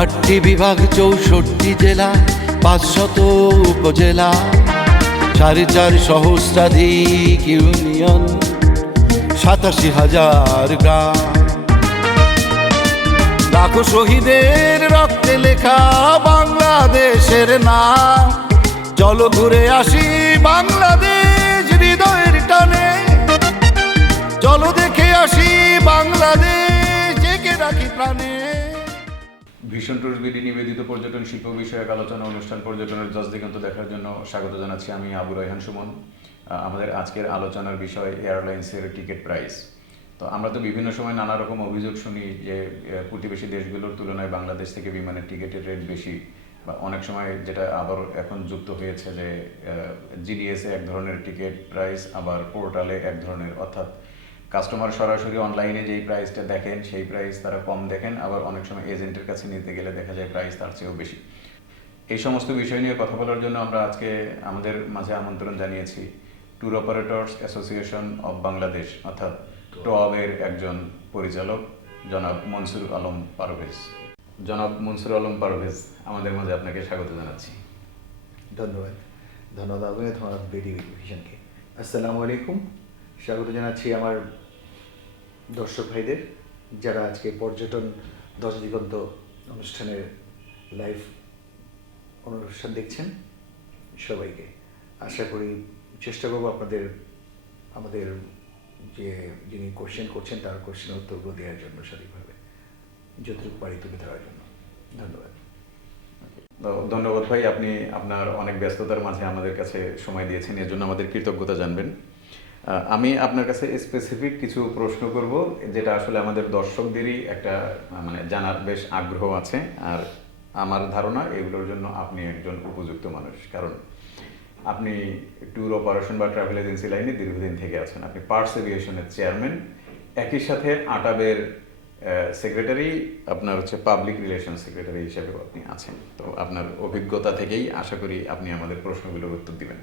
8টি বিভাগ 64 জেলা 500 উপজেলা 4.5 সহস্রাধিক ইউনিয়ন 87,000 গ্রাম। লাখো শহীদের রক্তে লেখা বাংলাদেশের নাম। চলো ঘুরে আসি বাংলাদেশ হৃদয়ের টানে, চলো দেখে আসি বাংলাদেশ জেগে রাখি প্রাণে। ভিশন ট্যুরস বিডি নিবেদিত পর্যটন শিল্প বিষয়ক আলোচনা অনুষ্ঠান পর্যটনের জজ দিগন্ত দেখার জন্য স্বাগত জানাচ্ছি। আমি আবু রায়হান সুমন। আমাদের আজকের আলোচনার বিষয় এয়ারলাইন্সের টিকিট প্রাইস। তো আমরা তো বিভিন্ন সময় নানা রকম অভিযোগ শুনি যে প্রতিবেশী দেশগুলোর তুলনায় বাংলাদেশ থেকে বিমানের টিকিটের রেট বেশি, বা অনেক সময় যেটা আবার এখন যুক্ত হয়েছে যে জিডিএসে এক ধরনের টিকিট প্রাইস, আবার পোর্টালে এক ধরনের, অর্থাৎ কাস্টমার সরাসরি অনলাইনে যেই প্রাইসটা দেখেন সেই প্রাইস তারা কম দেখেন, আবার অনেক সময় এজেন্টের কাছে নিতে গেলে দেখা যায় প্রাইস তার চেয়েও বেশি। এই সমস্ত বিষয় নিয়ে কথা বলার জন্য আমরা আজকে আমাদের মাঝে আমন্ত্রণ জানিয়েছি tour operators association of Bangladesh অর্থাৎ টোয়াবের একজন পরিচালক জনাব মনসুর আলম পারভেজ। জনাব মনসুর আলম পারভেজ, আমাদের মাঝে আপনাকে স্বাগত জানাচ্ছি। ধন্যবাদ আপনাকে, ধন্যবাদ বিডি ভিশনকে। আসসালামু আলাইকুম, স্বাগত জানাচ্ছি আমার দর্শক ভাইদের যারা আজকে পর্যটন দশ দিগন্ত অনুষ্ঠানের লাইভ অনুষ্ঠান দেখছেন। সবাইকে আশা করি চেষ্টা করবো আমাদের যিনি কোশ্চেন করছেন তার কোশ্চেনের উত্তরগুলো দেওয়ার জন্য সঠিকভাবে যতটুকু পারি তুলে ধরার জন্য। ধন্যবাদ। ধন্যবাদ ভাই, আপনি আপনার অনেক ব্যস্ততার মাঝে আমাদের কাছে সময় দিয়েছেন, এর জন্য আমাদের কৃতজ্ঞতা জানবেন। আমি আপনার কাছে স্পেসিফিক কিছু প্রশ্ন করব যেটা আসলে আমাদের দর্শকদেরই একটা জানার বেশ আগ্রহ আছে, আর আমার ধারণা এগুলোর জন্য আপনি একজন উপযুক্ত মানুষ, কারণ আপনি ট্যুর অপারেশন বা ট্রাভেল এজেন্সি লাইনে দীর্ঘদিন থেকে আছেন। আপনি পার্স এভিয়েশনের চেয়ারম্যান, একই সাথে আটাবের সেক্রেটারি, আপনার পাবলিক রিলেশন সেক্রেটারি হিসেবেও আপনি আছেন। তো আপনার অভিজ্ঞতা থেকেই আশা করি আপনি আমাদের প্রশ্নগুলোর উত্তর দিবেন।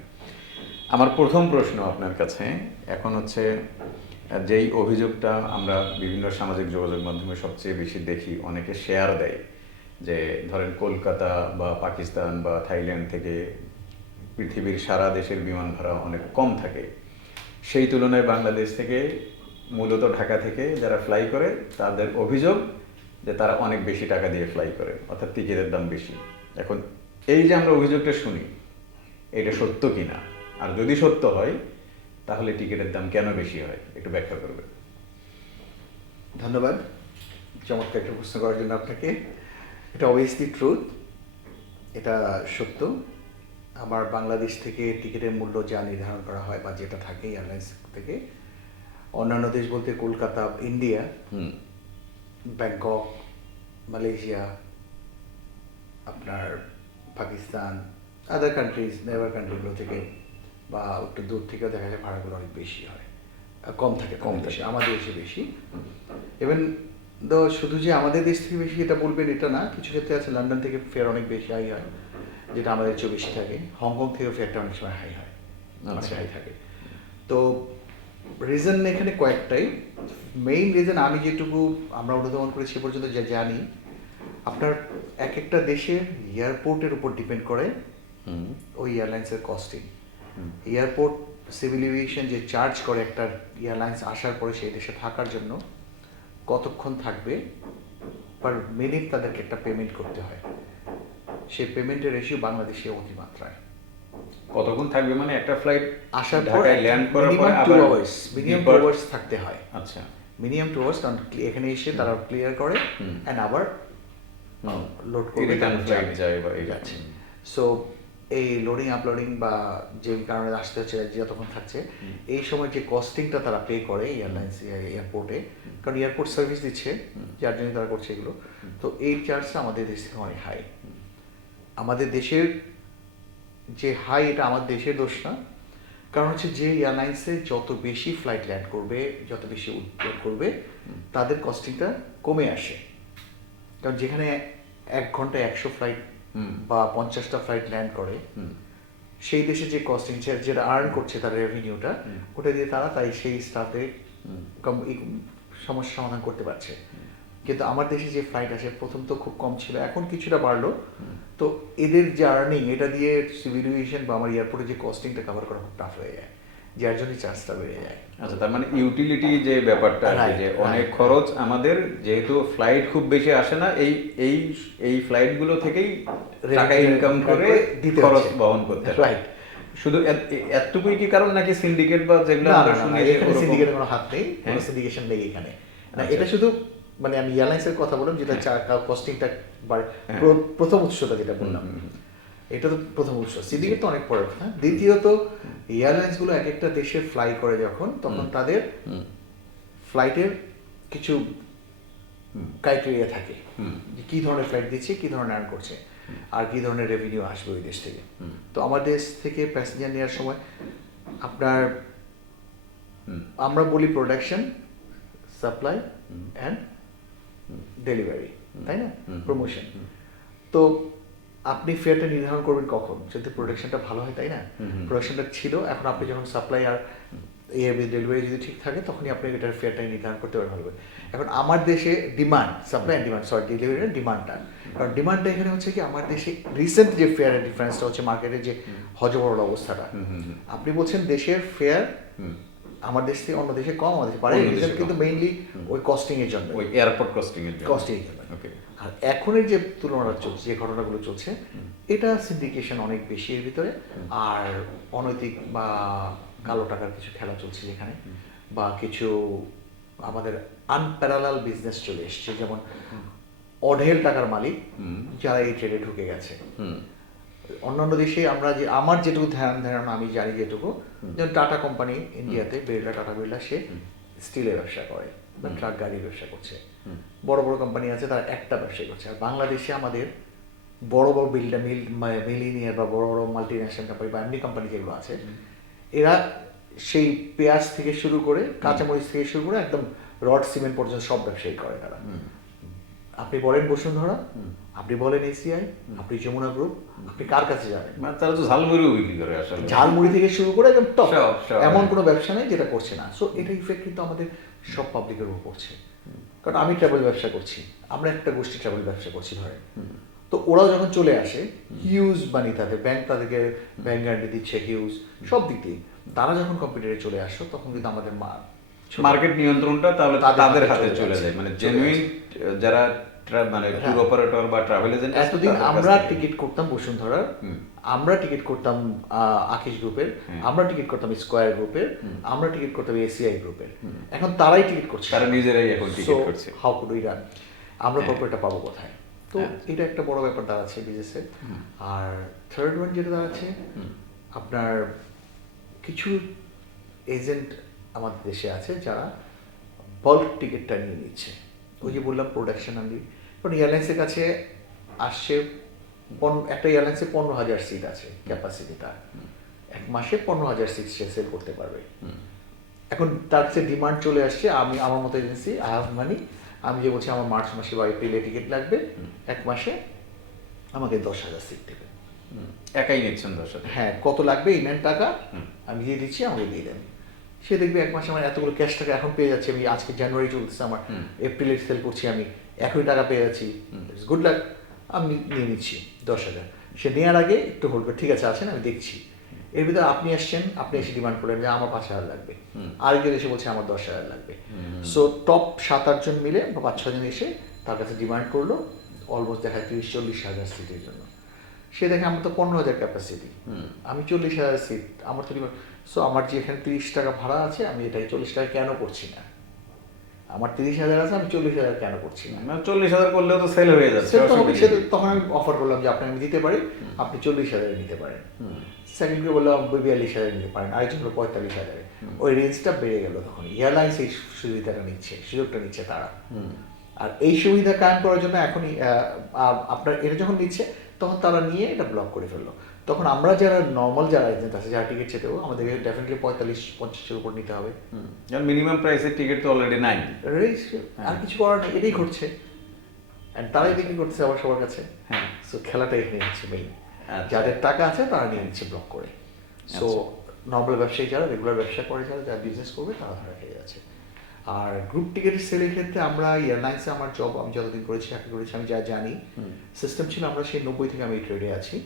আমার প্রথম প্রশ্ন আপনার কাছে এখন যেই অভিযোগটা আমরা বিভিন্ন সামাজিক যোগাযোগ মাধ্যমে সবচেয়ে বেশি দেখি, অনেকে শেয়ার দেয় যে ধরেন কলকাতা বা পাকিস্তান বা থাইল্যান্ড থেকে পৃথিবীর সারা দেশের বিমান ভাড়া অনেক কম থাকে, সেই তুলনায় বাংলাদেশ থেকে মূলত ঢাকা থেকে যারা ফ্লাই করে তাদের অভিযোগ যে তারা অনেক বেশি টাকা দিয়ে ফ্লাই করে, অর্থাৎ টিকিটের দাম বেশি। এখন এই যে আমরা অভিযোগটা শুনি, এটা সত্য কিনা, আর যদি সত্য হয় তাহলে টিকিটের দাম কেন বেশি হয়, একটু ব্যাখ্যা করবেন। ধন্যবাদ চমৎকার একটা প্রশ্ন করার জন্য আপনাকে। এটা অবভিয়াসলি ট্রুথ, এটা সত্য। আমার বাংলাদেশ থেকে টিকিটের মূল্য যা নির্ধারণ করা হয় বা যেটা থাকে এয়ারলাইন্স থেকে, অন্যান্য দেশ বলতে কলকাতা, ইন্ডিয়া, ব্যাংকক, মালয়েশিয়া, আপনার পাকিস্তান, আদার কান্ট্রিজ, নেবার কান্ট্রিগুলো থেকে বা একটু দূর থেকেও দেখা যায় ভাড়াগুলো অনেক বেশি হয়, কম থাকে আমাদের দেশে বেশি। ইভেন শুধু যে আমাদের দেশ থেকে বেশি এটা বলবেন এটা না, কিছু ক্ষেত্রে আছে লন্ডন থেকে ফেয়ার অনেক বেশি হাই হয়, যেটা আমাদের চেয়েও বেশি থাকে। হংকং থেকেও ফেয়ারটা অনেক সময় হাই হয়, অনেক হাই থাকে। তো রিজন এখানে কয়েকটাই। মেইন রিজন আমি যেটুকু আমরা অনুধাবন করেছি সে পর্যন্ত যা জানি, আপনার এক একটা দেশের এয়ারপোর্টের উপর ডিপেন্ড করে ওই এয়ারলাইন্সের কস্টিং। এয়ারপোর্ট সিভিল এভিয়েশন যে চার্জ করে একটা এয়ারলাইন্স আসার পরে সেই দেশে থাকার জন্য কতক্ষণ থাকবে, পার মিনিট তাদেরকে একটা পেমেন্ট করতে হয়। সেই পেমেন্টের রেশিও বাংলাদেশে অতিমাত্রায়। কতক্ষণ থাকবে মানে একটা ফ্লাইট আসার পর ল্যান্ড করার পরে আবার 2 আওয়ার্স, মিনিমাম 2 আওয়ার্স থাকতে হয়। আচ্ছা, মিনিমাম 2 আওয়ার্স, কারণ এখানে এসে তারা ক্লিয়ার করে এন্ড আবার লোড করে রিটার্ন ফ্লাইট যায় বা এই যাচ্ছে। সো এই লোডিং আপলোডিং বা যে কারণে আসতে হচ্ছে যতক্ষণ থাকছে, এই সময় যে কস্টিংটা তারা পে করে এয়ারলাইন্স এয়ারপোর্টে, কারণ এয়ারপোর্ট সার্ভিস দিচ্ছে যার জন্য তারা করছে এগুলো, তো এই চার্জটা আমাদের দেশ থেকে অনেক হাই। আমাদের দেশের যে হাই, এটা আমাদের দেশের দোষ না, কারণ যে এয়ারলাইন্সে যত বেশি ফ্লাইট ল্যান্ড করবে, যত বেশি উৎপাদন করবে, তাদের কস্টিংটা কমে আসে। কারণ যেখানে 1 ঘন্টায় 100 ফ্লাইট বা 50টা ফ্লাইট ল্যান্ড করে, সেই দেশে যে কস্টিং যেটা আর্ন করছে তার রেভিনিউটা, ওটা দিয়ে তারা তাই সেই স্টাফে সমস্যা সমাধান করতে পারছে। কিন্তু আমার দেশে যে ফ্লাইট আসে প্রথম তো খুব কম ছিল, এখন কিছুটা বাড়লো। তো এদের যে আর্নিং, এটা দিয়ে সিভিল এভিয়েশন বা আমার এয়ারপোর্টে যে কস্টিংটা কভার করা খুব টাফ হয়ে যায়, যার জন্য চার্জটা বেড়ে যায়। আচ্ছা, তার মানে ইউটিলিটি যে ব্যাপারটা আর কি, Right, যে right. অনেক খরচ আমাদের, যেহেতু ফ্লাইট খুব বেশি আসে না, এই ফ্লাইটগুলো থেকেই টাকা ইনকাম করে দিতে খরচ হচ্ছে। বহন করতে হয়। রাইট। শুধু এতটুকুই কি কারণ, নাকি সিন্ডিকেট বা যেগুলো না আমরা না না, শুনি যে এখানে ওরকম- সিন্ডিকেটের কোনো হাত নেই, কোনো হ্যাঁ। সিন্ডিকেশন নেই এখানে। না, আচ্ছা। এটা শুধু মানে আমি এয়ারলাইন্সের কথা বললাম, যেটা কস্টিংটা হ্যাঁ। প্রথম উৎসটা যেটা বললাম, এটা তো প্রথম উৎস। সিন্ডিকেট তো অনেক পরের কথা। দ্বিতীয়ত এয়ারলাইন্সগুলো এক একটা দেশে ফ্লাই করে যখন, তখন তাদের ফ্লাইটের কিছু ক্রাইটেরিয়া থাকে, যে কী ধরনের ফ্লাইট দিচ্ছে, কী ধরনের আর্ন করছে, আর কী ধরনের রেভিনিউ আসবে ওই দেশ থেকে। তো আমার দেশ থেকে প্যাসেঞ্জার নেওয়ার সময় আপনার আমরা বলি প্রোডাকশন, সাপ্লাই অ্যান্ড ডেলিভারি, তাই না, প্রমোশন। তো আপনি ফেয়ারটা নির্ধারণ করবেন কখন, যদি প্রোডাকশনটা ভালো হয়, তাই না। প্রোডাকশনটা ছিল, এখন আপনি যখন সাপ্লাই আর ডেলিভারি যদি ঠিক থাকে, তখনই আপনি এটার ফেয়ারটা নির্ধারণ করতে পারবেন ভালোভাবে। এখন আমার দেশে demand, supply and demand, sorry delivery and ডিমান্ডটা, কারণ ডিমান্ডটা এখানে হচ্ছে কি, আমার দেশে রিসেন্ট যে ফেয়ারের ডিফারেন্সটা হচ্ছে মার্কেটের যে হজবরল অবস্থাটা। আপনি বলছেন দেশের ফেয়ার আমার দেশ থেকে অন্য দেশে কম, আমাদের পারে, অন্য দেশে কিন্তু কম। মেইনলি ওই কস্টিং এর জন্য, ওই এয়ারপোর্ট কস্টিং এর জন্য। কস্টিং এর জন্য। ওকে। আর এখনের যে তুলনাটা চলছে, যে ঘটনাগুলো চলছে, এটা সিন্ডিকেশন অনেক বেশি এর ভিতরে, আর অনৈতিক বা কালো টাকার কিছু খেলা চলছে যেখানে, বা কিছু আমাদের আনপ্যারালাল বিজনেস চলে এসছে, যেমন অঢেল টাকার মালিক যারা এই ট্রেডে ঢুকে গেছে। অন্যান্য দেশে আমরা যে আমার যেটুকু ধারণা আমি জানি যেটুকু, যেমন টাটা কোম্পানি ইন্ডিয়াতে, টাটা বিড়লা, সে স্টিলের ব্যবসা করে বা ট্রাক গাড়ির ব্যবসা করছে। বড় বড় কোম্পানি আছে, তারা একটা ব্যবসায় করছে। আর বাংলাদেশে আমাদের বড় বড় মিলিনিয়ার বা বড় বড় মাল্টি ন্যাশনাল কোম্পানি বা এমনি কোম্পানি যেগুলো আছে, এরা সেই পেঁয়াজ থেকে শুরু করে, কাঁচামরিচ থেকে শুরু করে একদম রড সিমেন্ট পর্যন্ত সব ব্যবসায়ী করে তারা। আপনি বলেন বসুন্ধরা, আপনি বলেন এসিআই, আপনি যমুনা গ্রুপ, আপনি কার কাছে যাবেন? মানে তারা তো ঝালমুড়িও বিক্রি করে আসলে। ঝালমুড়ি থেকে শুরু করে একদম টপ, সব, এমন কোনো ব্যবসা নেই যেটা করছে না। সো এটা ইফেক্ট কিন্তু আমাদের সব পাবলিকের উপর পড়ছে। কারণ আমি ট্রাভেল ব্যবসা করছি, আমরা একটা গোষ্ঠী ট্রাভেল ব্যবসা করছি ধরে, তো ওরাও যখন চলে আসে, হিউজ মানি তাদের, ব্যাংক তাদেরকে ব্যাংক গ্যারান্টি দিচ্ছে হিউজ, সব দিক দিয়ে তারা যখন কম্পিউটারে চলে আসো, তখন কিন্তু আমাদের মার্কেট নিয়ন্ত্রণটা তাহলে তাদের হাতে চলে যাচ্ছে। যায়। মানে জেনুইন যারা মানে ট্যুর অপারেটর বা ট্রাভেল এজেন্ট, এতদিন আমরা টিকিট করতাম বসুন্ধরার, আমরা টিকিট করতাম আকিশ গ্রুপের, আমরা টিকিট করতাম স্কয়ার গ্রুপের, আমরা টিকিট করতাম এসিআই গ্রুপের। এখন তারাই টিকিট করছে, তারা নিজেরাই এখন টিকিট করছে। How could we run? আমরা কর্পোরেটটা পাবো কোথায়? তো এটা একটা বড় ব্যাপার দাঁড়াচ্ছে বিজনেসে। আর থার্ড ওয়ান যেটা দাঁড়াচ্ছে, আপনার কিছু এজেন্ট আমাদের দেশে আছে যারা বাল্ক টিকিটটা নিয়ে নিচ্ছে। ওই যে বললাম প্রোডাকশন আনলি, কারণ এয়ারলাইন্সের কাছে আসছে, একটা এয়ারলাইন্সে 15,000 সিট আছে ক্যাপাসিটি, তার এক মাসে 15,000 সিট সে সেল করতে পারবে। এখন তার কাছে ডিমান্ড চলে আসছে, আমি আমার মতো এজেন্সি, আই হ্যাভ মানি, আমি যে বলছি আমার মার্চ মাসে বা এপ্রিলে টিকিট লাগবে, এক মাসে আমাকে 10,000 সিট দেবে। একাই নিচ্ছেন 10,000? হ্যাঁ, কত লাগবে এই নেন টাকা, আমি দিয়ে দিচ্ছি, আমাকে দিয়ে দেন। সে দেখবে এক মাসে আমার এতগুলো ক্যাশ টাকা এখন পেয়ে যাচ্ছে, আমি আজকে জানুয়ারি চলতেছে আমার, এপ্রিলে সেল করছি, আমি একই টাকা পেয়ে যাচ্ছি, গুড লাক, আমি নিয়ে নিচ্ছি 10,000। সে নেওয়ার আগে একটু হোল্ড করে, ঠিক আছে আসেন আমি দেখছি। এর ভিতরে আপনি আসছেন, আপনি এসে ডিমান্ড করলেন যে আমার 5,000 লাগবে, আরেকজন এসে বলছে আমার 10,000 লাগবে। সো টপ 7-8 জন মিলে বা 5-6 জন এসে তার কাছে ডিমান্ড করলো, অলমোস্ট দেখায় 30-40,000 সিটের জন্য। সে দেখে আমার তো 15,000 ক্যাপাসিটি, আমি 40,000 সিট, আমার তো সো আমার যে এখানে 30 টাকা ভাড়া আছে, আমি এটাই 40 টাকা কেন করছি না? আমার 30,000 আছে, আমি 40,000 কেন করছি না? 40,000 করলেও তো সেল হয়ে যাচ্ছে। তখন আমি অফার করলাম যে আপনাকে আমি দিতে পারি, আপনি 40,000 নিতে পারেন। সেকেন্ডকে বললাম 42,000 নিতে পারেন, আরেকজন হলো 45,000। ওই রেঞ্জটা বেড়ে গেল। তখন এয়ারলাইন্স এই সুবিধাটা নিচ্ছে, সুযোগটা নিচ্ছে তারা। আর এই সুবিধা কায়েম করার জন্য এখনই আপনার এটা যখন নিচ্ছে, তখন তারা নিয়ে এটা ব্লক করে ফেললো। তখন আমরা যারা নর্মাল যারা এজেন্ট আছে, যারা টিকিট চেতেও, আমাদেরকে ডেফিনেটলি 45-50-এর উপর নিতে হবে। মিনিমাম প্রাইসের টিকিট তো অলরেডি নাই, আর কিছু করার নেই, এটাই ঘটছে। অ্যান্ড তারাই বিক্রি করছে আবার সবার কাছে। হ্যাঁ, সো খেলাটা এখানে হচ্ছে মেইন। যাদের টাকা আছে তারা নিয়ে নিচ্ছে ব্লক করে। সো নর্মাল ব্যবসায়ী যারা রেগুলার ব্যবসা করে, যারা বিজনেস করবে, তারা ধরা খেয়ে যাচ্ছে। আর গ্রুপ টিকিটের সেলের ক্ষেত্রে আমরা এয়ারলাইন্সে আমার জব আমি যতদিন করেছি চাকরি করেছি আমি যা জানি সিস্টেম ছিল আমরা সেই 90 থেকে আমি এই ট্রেডে আছি।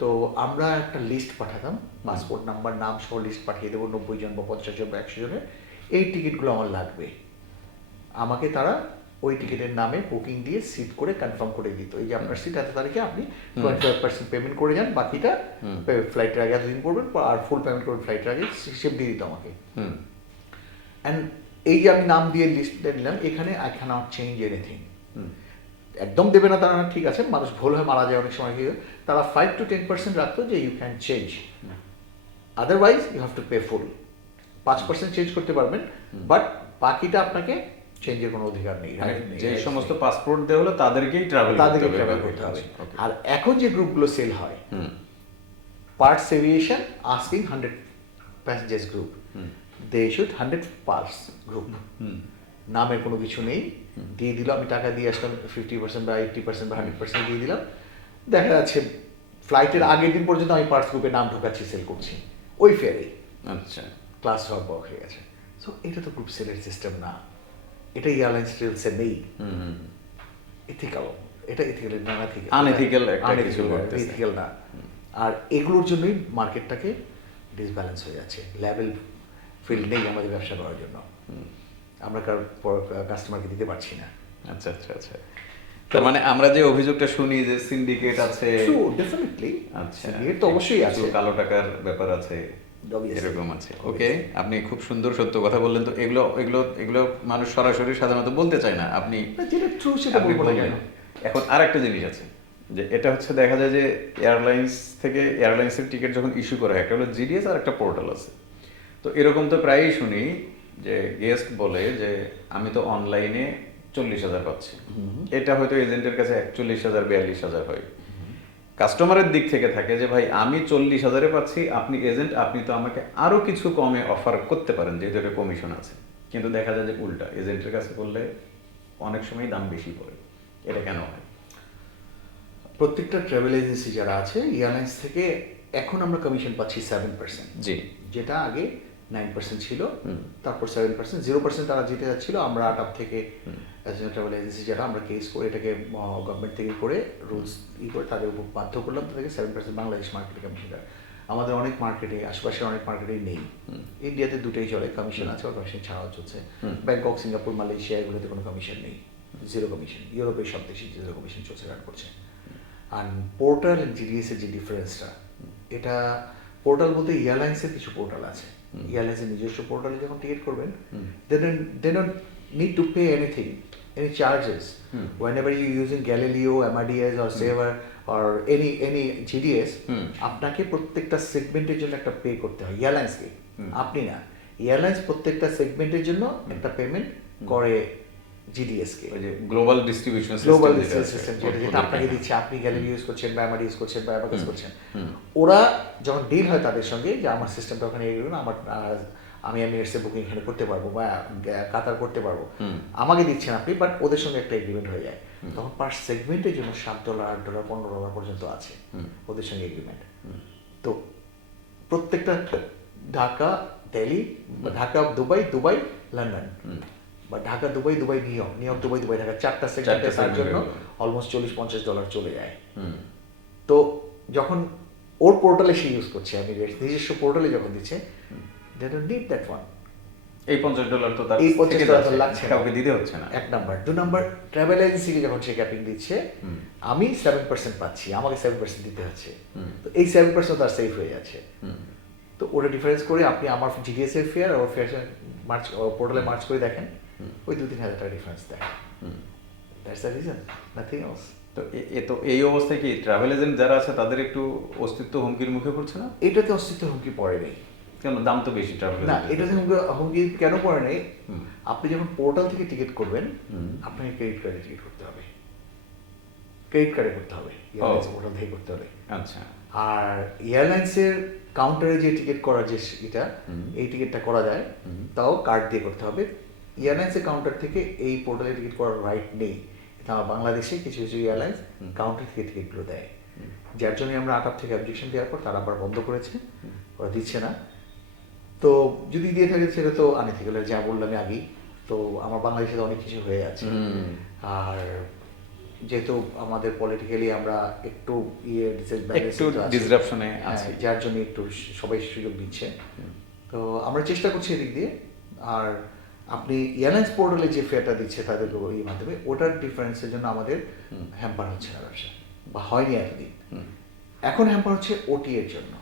তো আমরা একটা লিস্ট পাঠাতাম, পাসপোর্ট নাম্বার নাম সহ লিস্ট পাঠিয়ে দেবো 90 জন বা 50 জন বা 100 জনের, এই টিকিটগুলো আমার লাগবে। আমাকে তারা ওই টিকিটের নামে বুকিং দিয়ে সিট করে কনফার্ম করে দিত, এই যে আপনার সিট এত তারিখে আপনি 25% পেমেন্ট করে যান, বাকিটা ফ্লাইটের আগে এতদিন করবেন আর ফুল পেমেন্ট করবেন ফ্লাইটের আগে, হিসেব দিয়ে দিত আমাকে। অ্যান্ড এই যে আমি নাম দিয়ে লিস্টটা নিলাম, এখানে I can not change anything. একদম দেবে না তারা, ঠিক আছে, মানুষ ভুল হয়ে মারা যায় অনেক সময়, তারা 5 to 10% রাখতো যে you can change, otherwise you have to pay full. 5% change করতে পারবেন, বাট বাকিটা আপনাকে চেঞ্জের কোনো অধিকার নেই। যে সমস্ত পাসপোর্ট দেওয়া হলো তাদেরকেই ট্রাভেল করতে হবে। আর এখন যে গ্রুপগুলো সেল হয়, parts aviation asking 100 passengers group, they should 100 parts group, নামের কোনো কিছু নেই, দিয়ে দিল, আমি টাকা দিয়ে আসলাম 50% বা 80% বা 100% দিয়ে দিলাম, দেখা যাচ্ছে ফ্লাইটের আগের দিন পর্যন্ত আমি পার্টস গ্রুপে নাম ঢোকাচ্ছি, সেল করছি ওই ফেয়ারে। আচ্ছা, ক্লাস হওয়ার পর হয়ে গেছে। সো এটা তো গ্রুপ সেলের সিস্টেম না, এটা এয়ারলাইন্স রিলসে নেই। এথিক্যাল, এটা এথিক্যাল না, আনএথিক্যাল একটা কিছু করতেছে, এথিক্যাল না। আর এগুলোর জন্যই মার্কেটটাকে ডিসব্যালেন্স হয়ে যাচ্ছে, লেভেল ফিল্ড নেই আমাদের ব্যবসা করার জন্য, আমরা কাস্টমারকে দিতে পারছি না। আচ্ছা আচ্ছা আচ্ছা, তার মানে আমরা যে অভিযোগটা শুনি যে সিন্ডিকেট আছে, ডেফিনেটলি আচ্ছা সিন্ডিকেট তো অবশ্যই আছে, কালো টাকার ব্যাপার আছে, এরকম আছে। ওকে, আপনি খুব সুন্দর সত্য কথা বললেন। তো এগুলো এগুলো এগুলো মানুষ সরাসরি সাধারণত বলতে চায় না, আপনি যেটা ট্রু সেটা বলবো না কেন। এখন আর একটা জিনিস আছে, যে এটা হচ্ছে দেখা যায় যে এয়ারলাইন্স থেকে এয়ারলাইন্সের টিকিট যখন ইস্যু করা হয়, একটা হলো জিডিএস আর একটা পোর্টাল আছে। তো এরকম তো প্রায়ই শুনি যে গেস্ট বলে যে আমি তো অনলাইনে 40,000 পাচ্ছি, এটা হয়তো এজেন্টের কাছে 41,000 42,000 হয়। কাস্টমারের দিক থেকে থাকে যে ভাই আমি 40,000-এ পাচ্ছি, আপনি এজেন্ট, আপনি তো আমাকে আরো কিছু কমে অফার করতে পারেন যেহেতু এটা কমিশন আছে। কিন্তু দেখা যায় যে উল্টা, এজেন্টের কাছে করলে অনেক সময় দাম বেশি পড়ে। এটা কেন হয়? প্রত্যেকটা ট্রাভেল এজেন্সি যারা আছে এয়ারলাইন্স থেকে এখন আমরা কমিশন পাচ্ছি 7%, জি, যেটা আগে 9% ছিল, তারপর 7%, 0% তারা জিতে যাচ্ছিল। আমরা আটাপ থেকে ট্রাভেল এজেন্সি যারা আমরা কেস করে এটাকে গভর্নমেন্ট থেকে করে রুলস করে তাদের উপর বাধ্য করলাম, তাদেরকে 7% বাংলাদেশ মার্কেটে কমিশনটা। আমাদের অনেক মার্কেটে, আশেপাশের অনেক মার্কেটেই নেই, ইন্ডিয়াতে দুটোই চলে, কমিশন আছে আর কমিশন ছাড়াও চলছে। ব্যাংকক, সিঙ্গাপুর, মালয়েশিয়া এগুলোতে কোনো কমিশন নেই, জিরো কমিশন। ইউরোপের সব দেশে জিরো কমিশন চলছে, রান করছে। আর পোর্টাল এন্ড জিডিএসের যে ডিফারেন্সটা, এটা পোর্টাল বলতে এয়ারলাইন্সের কিছু পোর্টাল আছে, এয়ারলাইন্সের নিজস্ব পোর্টালে যখন টিকিট করবেন, they don't need to pay anything, any charges. Whenever you're using Galileo, MRDS or Saver or any GDS, আপনাকে প্রত্যেকটা সেগমেন্টের জন্য একটা পে করতে হয় এয়ারলাইন্সকে, আপনি না। এয়ারলাইন্স প্রত্যেকটা সেগমেন্টের জন্য একটা পেমেন্ট করে জিডিএস কে, ওই যে গ্লোবাল ডিস্ট্রিবিউশন সিস্টেম যেটা আপনাকে দিচ্ছে, আপনি গ্যালারি ইউজ করছেন বা এমআরডি ইউজ করছেন বা অ্যাবাকাস করছেন, ওরা যখন ডিল হয় তাদের সঙ্গে যে আমার সিস্টেমটা ওখানে এগিয়ে না, আমার আমি এমিরেটসে বুকিং এখানে করতে পারবো বা কাতার করতে পারবো, আমাকে দিচ্ছেন আপনি, বাট ওদের সঙ্গে একটা এগ্রিমেন্ট হয়ে যায়। তখন পার সেগমেন্টের জন্য $7, $8, $15 পর্যন্ত আছে ওদের সঙ্গে এগ্রিমেন্ট। তো প্রত্যেকটা Dhaka, Delhi, Dhaka, Dubai, Dubai, London, বা Dhaka, Dubai, Dubai, New York, New York, Dubai, Dubai, Dhaka, 4টা সেগমেন্টে তার জন্য অলমোস্ট $40-50 চলে যায়। তো যখন ওর পোর্টালে সে ইউজ করছে, আমি নিজস্ব পোর্টালে যখন দিচ্ছে, they don't need that one. এই $50 তো তার এই $50 লাগছে, কাউকে দিতে হচ্ছে না। এক নাম্বার। 2 নাম্বার, ট্রাভেল এজেন্সিকে যখন সে ক্যাপিং দিচ্ছে, আমি 7% পাচ্ছি, আমাকে 7% দিতে হচ্ছে, তো এই 7% তার সেফ হয়ে যাচ্ছে। তো ওটা ডিফারেন্স করে আপনি আমার জিডিএস এর ফেয়ার আর ফেয়ার মার্চ পোর্টালে মার্চ করে দেখেন, ওই 2-3 হাজার টাকা ডিফারেন্স দেয়। That's the reason, nothing else. তো এই অবস্থায় কি ট্রাভেল এজেন্ট যারা আছে তাদের একটু অস্তিত্ব হুমকির মুখে পড়ছে না? এটাতে অস্তিত্ব হুমকি পড়ে নেই, কেন? দাম তো বেশি ট্রাভেল না, এটাতে হুমকি কেন পড়ে নেই? আপনি যখন পোর্টাল থেকে টিকিট করবেন, আপনাকে ক্রেডিট কার্ডে টিকিট করতে হবে, ক্রেডিট কার্ডে করতে হবে, এয়ারলাইন্স পোর্টাল থেকে করতে হবে। আচ্ছা। আর এয়ারলাইন্সের কাউন্টারে যে টিকিট করার যে এটা, এই টিকিটটা করা যায়, তাও কার্ড দিয়ে করতে হবে। এয়ারলাইন্সের কাউন্টার থেকে এই পোর্টালে টিকিট করার রাইট নেই। এটা বাংলাদেশে কিছু কিছু এয়ারলাইন্স কাউন্টার থেকে টিকিটগুলো দেয়, যার জন্য আমরা আটাপ থেকে অবজেকশন দেওয়ার পর তারা আবার বন্ধ করেছে, ওরা দিচ্ছে না। তো যদি দিয়ে থাকে সেটা তো আনএথিক্যাল, যা বললাম আগেই, তো আমার বাংলাদেশে তো অনেক কিছু হয়ে আছে, আর যেহেতু আমাদের পলিটিক্যালি আমরা একটু একটু ডিসরাপশনে আছি, যার জন্য একটু সবাই সুযোগ দিচ্ছে। তো আমরা চেষ্টা করছি এদিক দিয়ে। আর আপনি এয়ারলাইন্স পোর্টালে যে ফেয়ারটা দিচ্ছে তাদের এই মাধ্যমে, ওটার ডিফারেন্সের জন্য আমাদের হ্যাম্পার হচ্ছে না ব্যবসা, বা হয়নি এতদিন। এখন হ্যাম্পার হচ্ছে ওটি এর জন্য।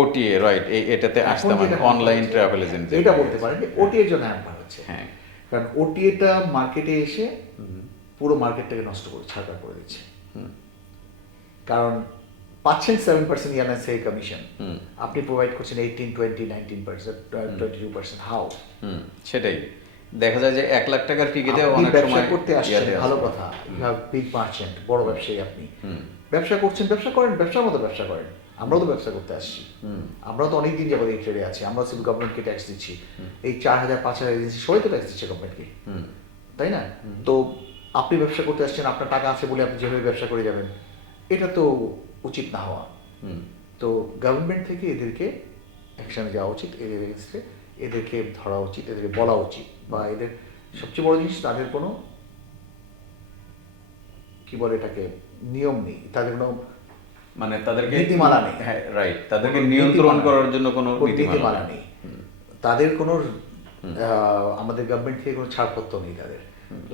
ওটিএ, রাইট, এটাতে আসতে মানে অনলাইন ট্রাভেল এজেন্ট, এটা বলতে পারেন যে ওটি এর জন্য হ্যাম্পার হচ্ছে। হ্যাঁ, কারণ ওটিএটা মার্কেটে এসে পুরো মার্কেটটাকে নষ্ট করে ছাড়া করে দিচ্ছে। কারণ পাচ্ছেন 7% এয়ারলাইন্স থেকে কমিশন, আপনি প্রোভাইড করছেন 18, 20, 19%, 22%। হাউ? সেটাই দেখা যায় যে 1 লাখ টাকার টিকিটে আপনি অনেক ব্যবসা সময় করতে আসছেন, ভালো কথা, ইউ হ্যাভ বিগ মার্চেন্ট, বড় ব্যবসায়ী আপনি, ব্যবসা করছেন, ব্যবসা করেন, ব্যবসার মতো ব্যবসা করেন। আমরাও তো ব্যবসা করতে আসছি, আমরাও তো অনেকদিন যাবত এই ট্রেডে আছি, আমরা সিভিল গভর্নমেন্টকে ট্যাক্স দিচ্ছি, এই 4,000 5,000 এজেন্সি সবাই তো ট্যাক্স দিচ্ছে গভর্নমেন্টকে, তাই না? তো আপনি ব্যবসা করতে আসছেন, আপনার টাকা আছে বলে আপনি যেভাবে ব্যবসা করে যাবেন, এটা তো উচিত না হওয়া। তো গভর্নমেন্ট থেকে এদেরকে অ্যাকশনে যাওয়া উচিত, এদের এগেনস্টে এদেরকে ধরা উচিত, এদেরকে বলা উচিত, বা এদের সবচেয়ে বড় জিনিস তাদের কোনো কি বলে এটাকে নিয়ম নেই, তাদের কোনো মানে তাদেরকে নীতিমালা নেই। হ্যাঁ, রাইট, তাদেরকে নিয়ন্ত্রণ করার জন্য কোনো নীতিমালা নেই, তাদের কোনো আমাদের গভর্নমেন্ট থেকে কোনো ছাড়পত্র নেই তাদের।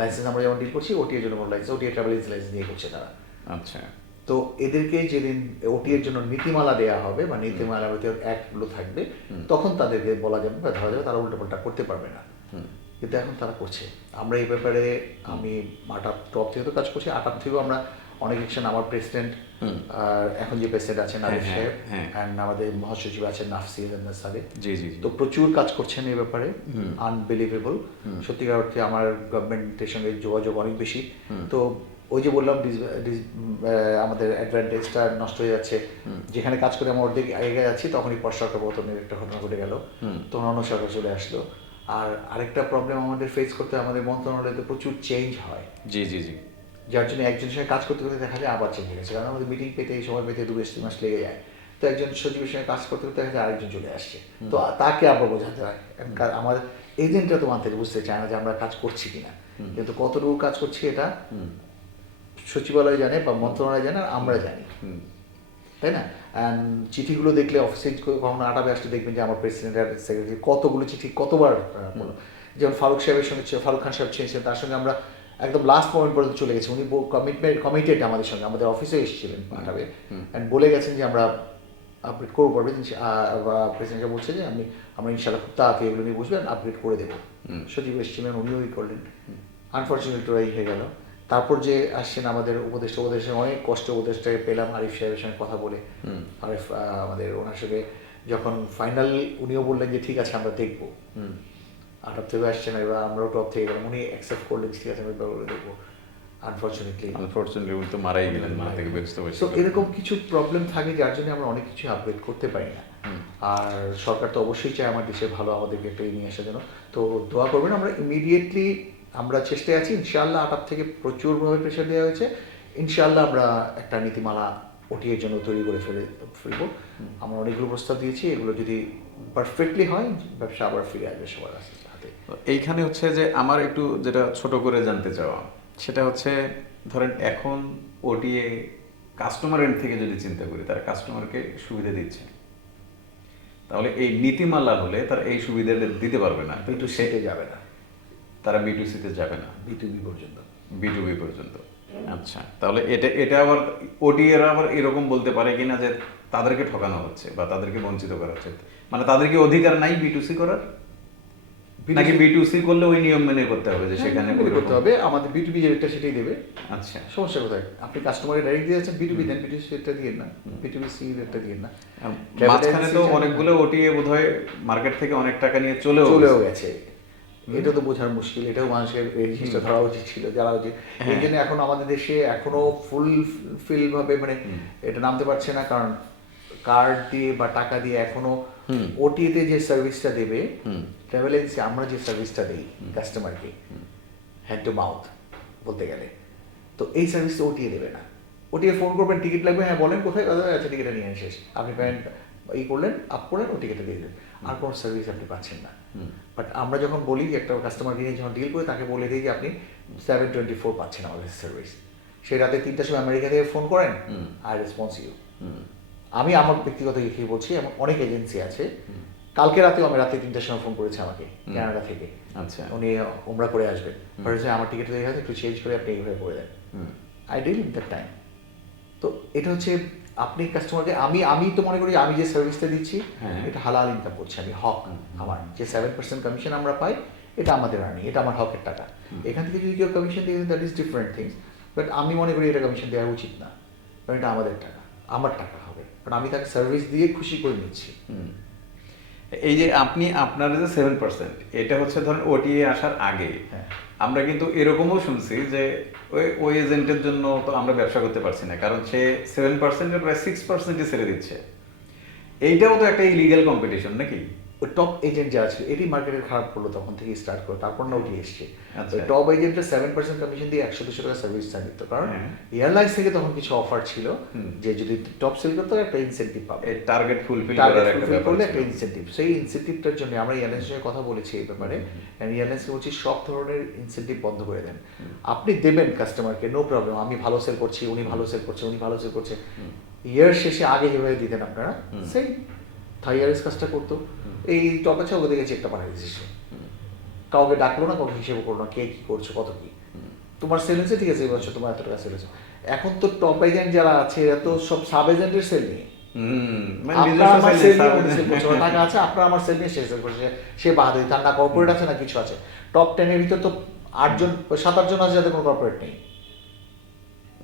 লাইসেন্স আমরা যেমন ডিল করছি, ওটি এর জন্য কোনো লাইসেন্স, ওটি ট্রাভেল লাইসেন্স নিয়ে করছে তারা। আচ্ছা, তো এদেরকে যেদিন ওটি এর জন্য নীতিমালা দেওয়া হবে বা নীতিমালার অ্যাক্টগুলো থাকবে, তখন তাদেরকে বলা যাবে বা ধরা যাবে, তারা উল্টোপাল্টা করতে পারবে না। কিন্তু এখন তারা করছে। আমরা এই ব্যাপারে আমি আটাপ টপ থেকে তো কাজ করছি, আটাপ থেকেও আমরা অনেক অ্যাকশন, আমার প্রেসিডেন্ট আর এখন যে প্রেসিডেন্ট আছেন নাদির সাহেব, অ্যান্ড আমাদের মহাসচিব আছেন নাফসি সাদেক, তো প্রচুর কাজ করছেন এই ব্যাপারে, আনবিলিভেবল। সত্যিকার অর্থে আমার গভর্নমেন্টের সঙ্গে যোগাযোগ অনেক বেশি। তো ওই যে বললাম আমাদের অ্যাডভান্টেজটা নষ্ট হয়ে যাচ্ছে, যেখানে কাজ করে আমরা অর্ধেক এগিয়ে যাচ্ছি, তখনই পর সরকার পতনের একটা ঘটনা ঘটে গেল, তখন অন্য সরকার চলে আসলো। আর আরেকটা প্রবলেম আমাদের ফেস করতে, আমাদের মন্ত্রণালয়তে প্রচুর চেঞ্জ হয়, যার জন্য একজনের সঙ্গে কাজ করতে করতে দেখা যায় আবার চেঞ্জ হয়ে গেছে। কারণ আমাদের মিটিং পেতে এই সময় পেতে 2-3 মাস লেগে যায়। তো একজন সচিবের সঙ্গে কাজ করতে করতে দেখা যায় আরেকজন চলে আসছে, তো তাকে আবার বোঝাতে হয়। আমাদের এজেন্টরা তো মানতে বুঝতে চায় না যে আমরা কাজ করছি কিনা, কিন্তু কতটুকু কাজ করছি এটা সচিবালয় জানে বা মন্ত্রণালয় জানে, আর আমরা জানি, তাই না? অ্যান্ড চিঠিগুলো দেখলে অফিসে কখনো আটাবে আসলে দেখবেন যে আমার প্রেসিডেন্ট আর সেক্রেটারি কতগুলো চিঠি কতবার বলো। যেমন ফারুক সাহেবের সঙ্গে ফারুক খান সাহেব ছিলেন, তার সঙ্গে আমরা একদম লাস্ট মোমেন্ট পর্যন্ত চলে গেছি। উনি কমিটেড আমাদের সঙ্গে, আমাদের অফিসে এসেছিলেন আটাবে, অ্যান্ড বলে গেছেন যে আমরা আপডেট করবো পারবে। প্রেসিডেন্টকে বলছে যে আমরা ইনশাআল্লাহ খুব তাড়াতাড়ি এগুলো নিয়ে বসবেন, আপডেট করে দেবো। সচিব এসেছিলেন, উনিও করলেন। আনফর্চুনেটলি ওই হয়ে গেল। তারপর যে আসছেন আমাদের উপদেষ্টা অনেক কষ্ট উপদেষ্টাকে পেলাম আরিফ সাহেবের সঙ্গে কথা বলে। আরিফ আমাদের ওনার সঙ্গে যখন ফাইনাল, উনিও বললেন যে ঠিক আছে আমরা দেখবো। আটক থেকে আসছেন, এবার আমরাও টপ থেকে গেলাম, উনি অ্যাকসেপ্ট করলেন ঠিক আছে আমি ব্যাপারে দেখবো। আনফর্চুনেটলি উনি তো মারাই গেলেন, মারা থেকে ব্যস্ত হয়েছে। তো এরকম কিছু প্রবলেম থাকে, যার জন্য আমরা অনেক কিছু আপগ্রেড করতে পারি না। আর সরকার তো অবশ্যই চায় আমার দেশে ভালো আমাদেরকে একটা নিয়ে আসার জন্য। তো দোয়া করবেন, আমরা ইমিডিয়েটলি আমরা চেষ্টায় আছি। ইনশাআল্লাহ আটাপ থেকে প্রচুরভাবে প্রেশার দেওয়া হয়েছে। ইনশাআল্লাহ আমরা একটা নীতিমালা ওটি এর জন্য তৈরি করে ফেলবো। আমরা অনেকগুলো প্রস্তাব দিয়েছি, এগুলো যদি পারফেক্টলি হয়, ব্যবসা আবার ফিরে আসবে সবার হাতে। এইখানে হচ্ছে যে আমার একটু যেটা ছোট করে জানতে চাওয়া, সেটা হচ্ছে ধরেন এখন ওটিএ কাস্টমার এন্ড থেকে যদি চিন্তা করি, তারা কাস্টমারকে সুবিধা দিচ্ছে, তাহলে এই নীতিমালা হলে তারা এই সুবিধা দিতে পারবে না, কিন্তু সেটে যাবে না, তারা B2C-তে যাবে না, B2B পর্যন্ত। আচ্ছা, তাহলে এটা আবার ওটিএর আবার এরকম বলতে পারে কিনা যে তাদেরকে ঠকানো হচ্ছে বা তাদেরকে বঞ্চিত করা হচ্ছে, মানে তাদের কি অধিকার নাই B2C করার, নাকি B2C করলে ওই নিয়ম মেনে করতে হবে যে সেখানে করতে হবে, আমাদের B2B যেটা সেটাই দেবে। আচ্ছা, সমস্যা কোথায়? আপনি কাস্টমারকে ডাইরেক্ট দিয়ে যাচ্ছেন, B2B দেন, B2C রেটটা দিয়ে না, B2B রেটটা দিয়ে না। মাঝখানে তো অনেকগুলো ওটিএ বোধহয় মার্কেট থেকে অনেক টাকা নিয়ে চলেও গেছে। এটা তো বোঝার মুশকিল, এটাও মানুষের এই জিনিসটা ধরা উচিত ছিল, জানা উচিত। এই জন্য এখন আমাদের দেশে এখনো ফুলফিল ভাবে মানে এটা নামতে পারছে না, কারণ কার্ড দিয়ে বা টাকা দিয়ে এখনো ওটিতে যে সার্ভিসটা দেবে ট্রাভেল এজেন্সি, আমরা যে সার্ভিসটা দিই কাস্টমারকে হ্যান্ড টু মাউথ বলতে গেলে, তো এই সার্ভিসটা ওটিএ দেবে না। ওটিএ ফোন করবেন, টিকিট লাগবে, হ্যাঁ বলেন কোথায়, আচ্ছা টিকিটটা নিয়ে শেষ, আপনি পেমেন্ট করলেন, আপ করলেন, ও টিকিটটা দিয়ে দেবেন, আর কোনো সার্ভিস আপনি পাচ্ছেন না। বাট আমরা যখন বলি যে একটা কাস্টমারকে নিয়ে যখন ডিল করি তাকে বলে দিই যে আপনি 7/24 পাচ্ছেন আমাদের সার্ভিস। সেই রাতে 3টার সময় আমেরিকা থেকে ফোন করেন, আই রেসপন্স ইউ। আমি আমার ব্যক্তিগত ইয়ে বলছি, এমন অনেক এজেন্সি আছে। কালকে রাতেও আমি রাতে 3টার সময় ফোন করেছে আমাকে কানাডা থেকে, আচ্ছা, উনি উমরা করে আসবেন, বলেছে আমার টিকিট হয়ে গেছে, একটু চেঞ্জ করে আপনি এইভাবে করে দেন। I deal in that time. তো এটা হচ্ছে আপনি কাস্টমারকে, আমি তো মনে করি আমি যে সার্ভিসটা দিচ্ছি এটা হালাল ইনকাম করছি, আমি হক আমার যে 7% কমিশন আমরা পাই এটা আমাদের আর্নিং, এটা আমার হকের টাকা। এখান থেকে যদি কেউ কমিশন দিয়ে that is different things, but আমি মনে করি এটা কমিশন দেওয়া উচিত না, কারণ এটা আমাদের টাকা, আমার টাকা হবে, বাট আমি তাকে সার্ভিস দিয়ে খুশি করে নিচ্ছি। এই যে আপনি আপনার যে 7% এটা হচ্ছে ধরেন ওটিএ আসার আগে আমরা কিন্তু এরকমও শুনছি যে ওই এজেন্টের জন্য তো আমরা ব্যবসা করতে পারছি না, কারণ সে 7% প্রায় 6% ছেড়ে দিচ্ছে। এইটাও তো একটা ইলিগাল কম্পিটিশন নাকি? ওই টপ এজেন্ট যারা ছিল এটি মার্কেটের খারাপ করলো, তখন থেকে স্টার্ট করলো, তারপর না উঠে এসছে। আচ্ছা। ওই টপ এজেন্টের 7% কমিশন দিয়ে 100-200 টাকা সার্ভিস চার্জ দিত, কারণ এয়ারলাইন্স থেকে তখন কিছু অফার ছিল যে যদি টপ সেল করতে একটা ইনসেন্টিভ পাবে, টার্গেট ফুলফিল করার একটা ব্যাপার করলে ছিল। একটা ইনসেন্টিভ। সেই ইনসেন্টিভটার জন্য আমরা এয়ারলাইন্সের সঙ্গে কথা বলেছি এই ব্যাপারে, এয়ারলাইন্সকে বলছি সব ধরনের ইনসেন্টিভ বন্ধ করে দেন। আপনি দেবেন কাস্টমারকে, নো প্রবলেম, আমি ভালো সেল করছি, উনি ভালো সেল করছে, উনি ভালো সেল করছে, ইয়ার শেষে আগে যেভাবে দিতেন আপনারা সেই থাই ইয়ার্স কাজটা করতো। এই টপে আছে ওদের চেকটা পাঠিয়ে দিচ্ছে, কাউকে ডাকলো না, কাউকে হিসেবে করলো না, কে কি করছো, কত কি তোমার সেল হয়েছে, ঠিক আছে বলছো তোমার এত টাকা সেল হয়েছে। এখন তো টপ এজেন্ট যারা আছে এরা তো সব সাব এজেন্টের সেল নিয়ে, টাকা আছে আপনার আমার সেল নিয়ে সে সেল করছে, সে বাহাদুরি, তার না কর্পোরেট আছে না কিছু আছে। টপ 10-এর ভিতর তো 8-7 জন আছে যাদের কোনো কর্পোরেট নেই,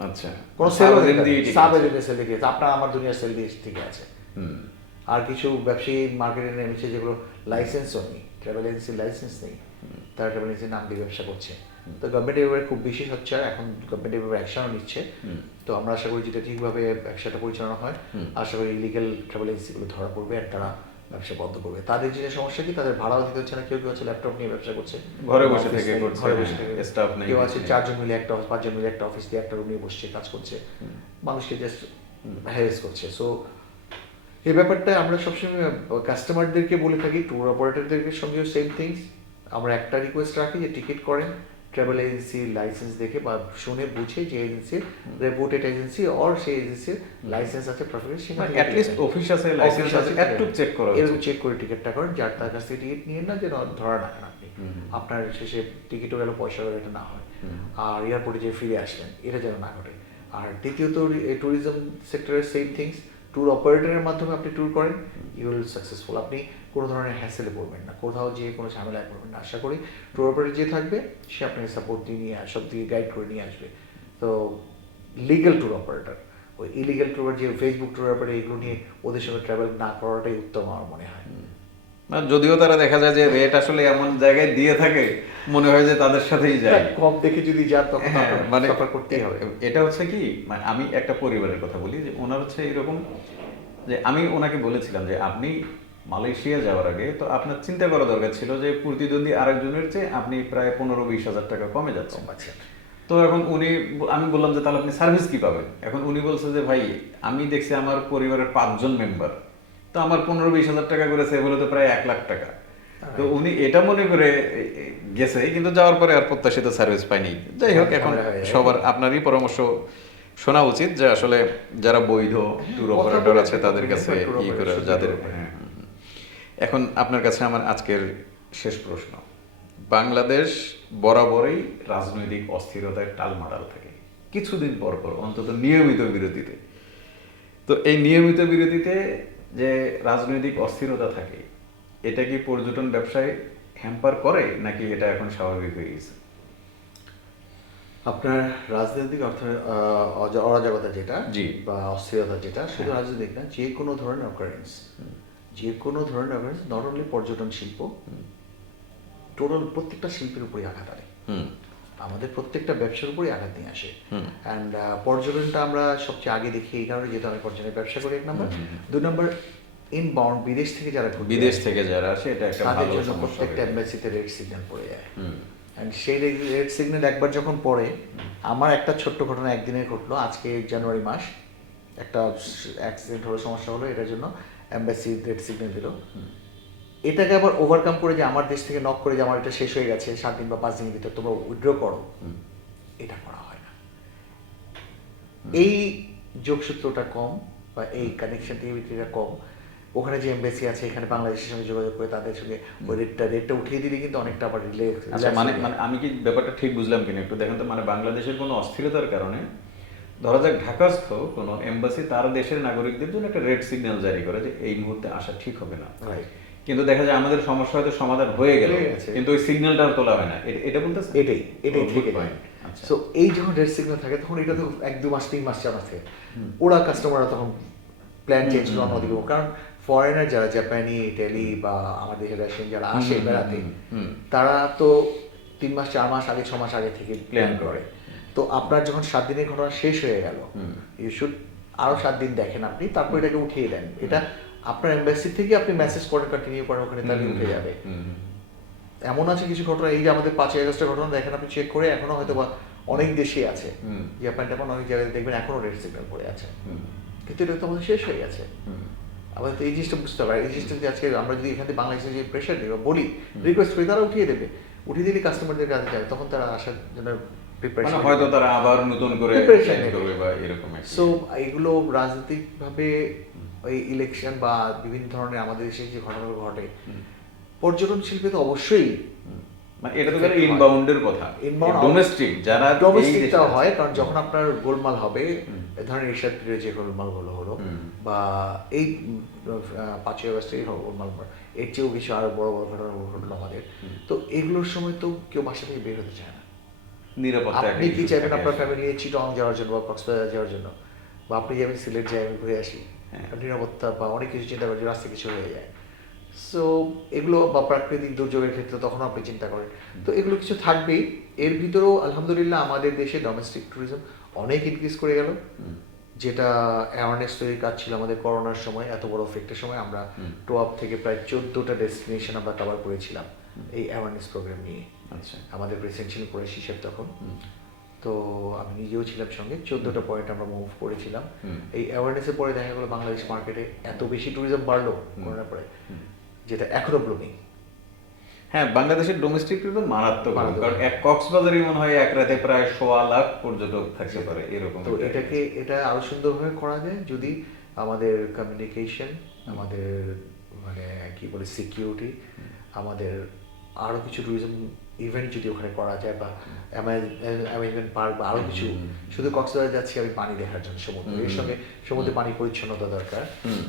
আচ্ছা, কোনো সেল সাব এজেন্টের সেল দিয়ে আপনার আমার দুনিয়ার সেল দিয়ে ঠিক আছে। আর কিছু ব্যবসায়ী মার্কেটে নেমেছে যেগুলো লাইসেন্সও নেই, ট্রাভেল এজেন্সির লাইসেন্স নেই, তারা ট্রাভেল এজেন্সির নাম দিয়ে ব্যবসা করছে। তো গভর্নমেন্ট এভাবে খুব বেশি হচ্ছে, আর এখন গভর্নমেন্ট এভাবে অ্যাকশনও নিচ্ছে। তো আমরা আশা করি যেটা ঠিকভাবে ব্যবসাটা পরিচালনা হয়, আশা করি ইলিগাল ট্রাভেল এজেন্সিগুলো ধরা পড়বে আর তারা ব্যবসা বন্ধ করবে। তাদের যে সমস্যা কি, তাদের ভাড়াও দিতে হচ্ছে না, কেউ কেউ আছে ল্যাপটপ নিয়ে ব্যবসা করছে, ঘরে বসে থেকে করছে, ঘরে বসে থেকে স্টাফ নেই, কেউ আছে 4 জন মিলে একটা অফিস, 5 জন মিলে একটা অফিস দিয়ে একটা রুমে বসে কাজ করছে, মানুষকে জাস্ট হ্যারেস করছে। সো এই ব্যাপারটা আমরা সবসময় কাস্টমারদেরকে বলে থাকি, ট্যুর অপারেটরদের সঙ্গেও সেম থিংস। আমরা একটা রিকোয়েস্ট রাখি যে টিকিট করেন ট্রাভেল এজেন্সি লাইসেন্স দেখে বা শুনে বুঝে যে এজেন্সির রেপুটেড এজেন্সি অর সেই এজেন্সির লাইসেন্স আছে প্রফেশনাল, সেখানে অ্যাট লিস্ট অফিস আছে, লাইসেন্স আছে, একটু চেক করো, এরকম চেক করে টিকিটটা করেন, যার তার কাছ থেকে টিকিট নিয়ে না যেন ধরা না খান আপনি, আপনার শেষে টিকিটও গেল পয়সা গেল, এটা না হয়। আর এয়ারপোর্টে যে ফিরে আসলেন এটা যেন না ঘটে। আর দ্বিতীয়ত ট্যুরিজম সেক্টরের সেম থিংস, ট্যুর অপারেটরের মাধ্যমে আপনি ট্যুর করেন, ইউ উইল সাকসেসফুল। আপনি কোনো ধরনের হ্যাসেলে পড়বেন না, কোথাও যেয়ে কোনো ঝামেলায় পড়বেন না। আশা করি ট্যুর অপারেটর যে থাকবে সে আপনাকে সাপোর্ট দিয়ে নিয়ে সব দিকে গাইড করে নিয়ে আসবে। তো লিগ্যাল ট্যুর অপারেটর, ওই ইলিগ্যাল ট্যুর যে ফেসবুক ট্যুর অপারেটর এগুলো নিয়ে ওদের সঙ্গে ট্রাভেল না করাটাই উত্তম আমার মনে হয়। যদিও তারা দেখা যায় যে রেট আসলে এমন জায়গায় দিয়ে থাকে মনে হয় যে তাদের সাথেই যায়, কম দেখে যদি যান তখন মানে সাফার করতেই হবে। এটা হচ্ছে কি, মানে আমি একটা পরিবারের কথা বলি যে ওনার হচ্ছে এরকম যে আমি ওনাকে বলেছিলাম যে আপনি মালয়েশিয়া যাওয়ার আগে তো আপনার চিন্তা করা দরকার ছিল যে প্রতিদ্বন্দ্বী আরেকজনের চেয়ে আপনি প্রায় 15-20 হাজার টাকা কমে যাচ্ছেন। তো এখন আমি বললাম যে তাহলে আপনি সার্ভিস কি পাবেন? এখন উনি বলছে যে ভাই আমি দেখছি আমার পরিবারের 5 জন মেম্বার, তো আমার 15-20 হাজার টাকা করে সেভ হলো তো প্রায় 1 লাখ টাকা। তো উনি এটা মনে করে গেছে, কিন্তু যাওয়ার পরে আর প্রত্যাশিত সার্ভিস পাইনি। যাই হোক, এখন সবার আপনারই পরামর্শ শোনা উচিত যে আসলে যারা বৈধ ট্যুর অপারেটর আছে তাদের কাছে ই করে যাদের। এখন আপনার কাছে আমার আজকের শেষ প্রশ্ন, বাংলাদেশ বরাবরই রাজনৈতিক অস্থিরতায় টালমাটাল থাকে, কিছুদিন পর পর অন্তত নিয়মিত বিরতিতে। তো এই নিয়মিত বিরতিতে যে রাজনৈতিক অস্থিরতা থাকে, এটা কি পর্যটন ব্যবসায় হ্যাম্পার করে নাকি এটা এখন স্বাভাবিক হয়ে গেছে? আপনার রাজনৈতিক অরাজকতা যেটা বা অস্থিরতা যেটা, শুধু রাজনৈতিক না, যে কোনো ধরনের অকারেন্স, যে কোনো ধরনের অকারেন্স, নট অনলি পর্যটন শিল্প, টোটাল প্রত্যেকটা শিল্পের উপরই আঘাত আনে, আমাদের প্রত্যেকটা ব্যবসার উপরই আঘাত নিয়ে আসে। অ্যান্ড পর্যটনটা আমরা সবচেয়ে আগে দেখি এই কারণে, যেহেতু আমি পর্যটনের ব্যবসা করি 1 নম্বর, 2 নম্বর ইনবাউন্ড বিদেশ থেকে যারা আসে এটা একটা ভালো সমস্যা, প্রত্যেকটা এমবাসিতে রেড সিগন্যাল পড়ে যায়। অ্যান্ড সেই রেড সিগন্যাল একবার যখন পড়ে, আমার একটা ছোট্ট ঘটনা একদিনের ঘটলো, আজকে জানুয়ারি মাস, একটা অ্যাক্সিডেন্ট হলো, সমস্যা হলো, এটার জন্য এমবাসি রেড সিগন্যাল দিল। এটাকে আবার ওভারকাম করে যে আমার দেশ থেকে নক করে যে আমার এটা শেষ হয়ে গেছে 7 দিন বা 5 দিনের ভিতর তোমরা উইথড্র করো, এটা করা হয় না। এই যোগসূত্রটা কম বা এই কানেকশনটা কম। ওখানে যে এমবেসি আছে এখানে বাংলাদেশের সঙ্গে যোগাযোগ করে তাদের সঙ্গে ওই রেটটা উঠিয়ে দিলে কিন্তু অনেকটা আবার আচ্ছা, মানে মানে আমি কি ব্যাপারটা ঠিক বুঝলাম কিনা একটু দেখেন তো। মানে বাংলাদেশের কোনো অস্থিরতার কারণে ধরা যাক ঢাকাস্থ কোনো এমবাসি তার দেশের নাগরিকদের জন্য একটা রেড সিগন্যাল জারি করে যে এই মুহূর্তে আসা ঠিক হবে না, কিন্তু দেখা যায় আমাদের সমস্যা হয়তো সমাধান হয়ে গেল, কিন্তু ওই সিগন্যালটা তোলা হয় না। এটা বলতেছে এটাই থেকে যায়। সো এই যখন রেড সিগন্যাল থাকে তখন এটা তো 1-2 মাস 3 মাস 4 মাস থাকে, ওরা কাস্টমাররা তখন প্ল্যান চেঞ্জ করে অন্য দিকে। কারণ ফরেনার যারা জাপানি, ইটালি বা আমাদের রাশিয়ান যারা আসে বেড়াতে, তারা তো 3 মাস 4 মাস আগে 6 মাস আগে থেকে প্ল্যান করে। তো আপনার যখন 7 দিনের ঘটনা শেষ হয়ে গেল, ইউ শুড আরো 7 দিন দেখেন আপনি, তারপর এটাকে উঠিয়ে দেন। এটা আপনার এমবাসি থেকে আপনি মেসেজ করেন, কন্টিনিউ করেন, ওখানে তাহলে উঠে যাবে। এমন আছে কিছু ঘটনা, এই যে আমাদের 5 আগস্টের ঘটনা দেখেন আপনি, চেক করে এখনো হয়তো বা অনেক দেশে আছে, জাপান টাপান অনেক জায়গায় দেখবেন এখনো রেড সিগন্যাল পড়ে আছে, কিন্তু এটা তো আমাদের শেষ হয়ে গেছে। আমাদের তো এই জিনিসটা বুঝতে হবে। এই জিনিসটা যদি আজকে আমরা যদি এখান থেকে বাংলাদেশে যে প্রেশার দিই বা বলি, রিকোয়েস্ট করি, তারা উঠিয়ে দেবে। উঠিয়ে দিলে কাস্টমারদের কাছে যাবে, তখন তারা আসার জন্য মানে হয়তো তারা আবার নতুন করে করবে বা এরকম। সো এগুলো রাজনৈতিকভাবে ওই ইলেকশন বা বিভিন্ন ধরনের আমাদের দেশে যে ঘটনাগুলো ঘটে, পর্যটন শিল্পে তো অবশ্যই মানে এটা তো ইনবাউন্ডের কথা, ডোমেস্টিক যারা ডোমেস্টিকটাও হয়। কারণ যখন আপনার গোলমাল হবে, ধরেন এরশাদ পীরের যে গোলমালগুলো হলো বা এই 5ই আগস্টের গোলমাল, এর চেয়েও কিছু আরো বড় বড় ঘটনা ঘটলো আমাদের, তো এগুলোর সময় তো কেউ বাসা থেকে বের হতে চায় না। নিরাপত্তা আপনি কি চাইবেন আপনার ফ্যামিলি নিয়ে চিটং যাওয়ার জন্য বা কক্সবাজার যাওয়ার জন্য, বা আপনি যাবেন সিলেট যাই আমি ঘুরে আসি, নিরাপত্তা বা অনেক কিছু চিন্তা করেন, রাস্তায় কিছু হয়ে যায়। সো এগুলো বা প্রাকৃতিক দুর্যোগের ক্ষেত্রে তখন আপনি চিন্তা করেন, তো এগুলো কিছু থাকবেই। এর ভিতরেও আলহামদুলিল্লাহ আমাদের দেশে ডোমেস্টিক ট্যুরিজম অনেক ইনক্রিজ করে গেল, যেটা অ্যাওয়ারনেস তৈরির কাজ ছিল আমাদের করোনার সময়। এত বড় এফেক্টের সময় আমরা টোয়াপ থেকে প্রায় 14টা ডেস্টিনেশন আমরা কভার করেছিলাম এই অ্যাওয়ারনেস প্রোগ্রাম নিয়ে। আচ্ছা, আমাদের প্রেসিডেন্ট ছিল কুরাইশি সাহেব তখন, তো আমি নিজেও ছিলাম সঙ্গে। 14টা পয়েন্ট আমরা মুভ করেছিলাম। এই অ্যাওয়ারনেসের পরে দেখা গেলো বাংলাদেশ মার্কেটে এত বেশি ট্যুরিজম বাড়লো করোনার পরে, যেটা এখনো ব্লুমিং। হ্যাঁ, বাংলাদেশের ডোমেস্টিক তো মারাত্মক, কারণ এক কক্সবাজারই মনে হয় এক রাতে প্রায় 1.25 লাখ পর্যটক থাকতে পারে এরকম। তো এটা আরো সুন্দরভাবে করা যায় যদি আমাদের কমিউনিকেশন, আমাদের মানে কি বলে সিকিউরিটি, আমাদের আরো কিছু ট্যুরিজম ইভেন্ট যদি ওখানে করা যায়, বা অ্যামেজমেন্ট পার্ক বা আরো কিছু। শুধু কক্সবাজার যাচ্ছি আমি পানি দেখার জন্য সমুদ্র, এর সঙ্গে সমুদ্রে পানি পরিচ্ছন্নতা দরকার,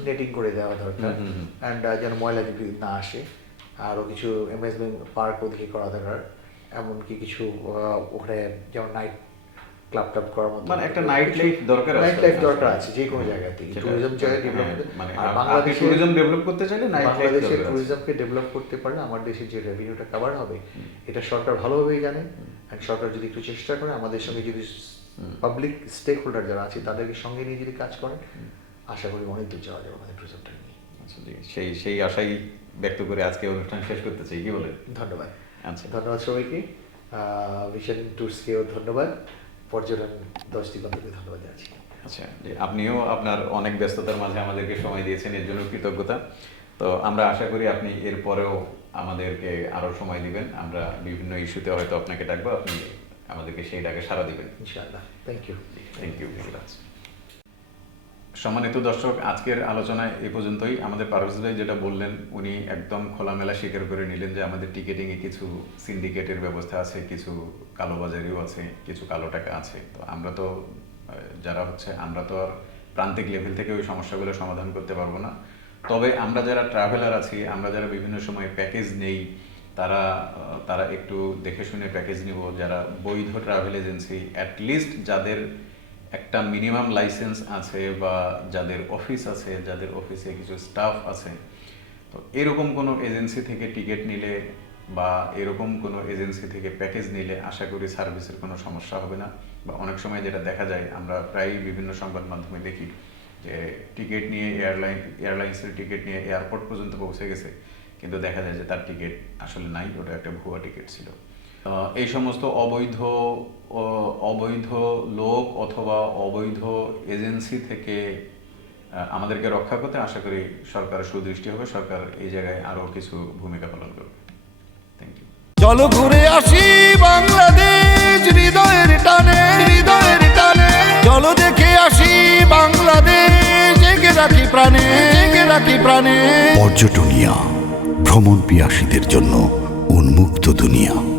নেটিং করে দেওয়া দরকার, অ্যান্ড যেন ময়লা যদি না আসে। আরও কিছু অ্যামেজমেন্ট পার্ক ওদিকে করা দরকার, এমনকি কিছু ওখানে যেমন নাইট ক্লাব করার মতো, মানে একটা নাইট লাইফ দরকার আছে। নাইট লাইফ দরকার আছে যে কোনো জায়গাতে ট্যুরিজম জায়গায় ডেভেলপ। মানে বাংলাদেশ ট্যুরিজম ডেভেলপ করতে চাইলে বাংলাদেশের ট্যুরিজমকে ডেভেলপ করতে পারলে আমার দেশের যে রেভিনিউটা কভার হবে, এটা সরকার ভালোভাবেই জানে। আর সরকার যদি একটু চেষ্টা করে, আমাদের সঙ্গে যদি পাবলিক স্টেক হোল্ডার যারা আছে তাদেরকে সঙ্গে নিয়ে যদি কাজ করেন, আশা করি অনেক দূর যাওয়া যাবে আমাদের ট্যুরিজমটা নিয়ে। আচ্ছা, সেই আশাই ব্যক্ত করে আজকে অনুষ্ঠান শেষ করতে চাই, কি বলেন? ধন্যবাদ। আচ্ছা, ধন্যবাদ সবাইকে। ভিশন ট্যুরসকেও ধন্যবাদ, পর্যটন 10 দিগন্তকে ধন্যবাদ জানাচ্ছি। আচ্ছা, আপনিও আপনার অনেক ব্যস্ততার মাঝে আমাদেরকে সময় দিয়েছেন, এর জন্য কৃতজ্ঞতা। তো আমরা আশা করি আপনি এরপরেও আমাদেরকে আরও সময় দিবেন। আমরা বিভিন্ন ইস্যুতে হয়তো আপনাকে ডাকবো, আপনি আমাদেরকে সেই ডাকে সাড়া দিবেন ইনশাআল্লাহ। Thank you very much. সম্মানিত দর্শক, আজকের আলোচনায় এ পর্যন্তই। আমাদের পারভেজ ভাই যেটা বললেন, উনি একদম খোলামেলা স্বীকার করে নিলেন যে আমাদের টিকেটিংয়ে কিছু সিন্ডিকেটের ব্যবস্থা আছে, কিছু কালোবাজারিও আছে, কিছু কালো টাকা আছে। তো আমরা তো আমরা তো আর প্রান্তিক লেভেল থেকে ওই সমস্যাগুলো সমাধান করতে পারবো না। তবে আমরা যারা ট্রাভেলার আছি, আমরা যারা বিভিন্ন সময় প্যাকেজ নেই, তারা একটু দেখে শুনে প্যাকেজ নিব। যারা বৈধ ট্রাভেল এজেন্সি, অ্যাটলিস্ট যাদের একটা মিনিমাম লাইসেন্স আছে বা যাদের অফিস আছে, যাদের অফিসে কিছু স্টাফ আছে, তো এরকম কোনো এজেন্সি থেকে টিকিট নিলে বা এরকম কোনো এজেন্সি থেকে প্যাকেজ নিলে আশা করি সার্ভিসের কোনো সমস্যা হবে না। বা অনেক সময় যেটা দেখা যায়, আমরা প্রায়ই বিভিন্ন সংবাদ মাধ্যমে দেখি যে টিকিট নিয়ে এয়ারলাইন্সের টিকিট নিয়ে এয়ারপোর্ট পর্যন্ত পৌঁছে গেছে, কিন্তু দেখা যায় যে তার টিকিট আসলে নাই, ওটা একটা ভুয়া টিকিট ছিল। এই সমস্ত অবৈধ লোক অথবা অবৈধ এজেন্সি থেকে আমাদেরকে রক্ষা করতে আশা করি সরকার সুদৃষ্টি হবে, সরকার এই জায়গায় আরও কিছু ভূমিকা পালন করবে। Thank you. চলো ঘুরে আসি বাংলাদেশ হৃদয়ের টানে, হৃদয়ের টানে। চলো দেখে আসি বাংলাদেশ, জেগে রাখি প্রাণে, জেগে রাখি প্রাণে। পর্যটনিয়া, ভ্রমণ পিয়াসীদের জন্য উন্মুক্ত দুনিয়া।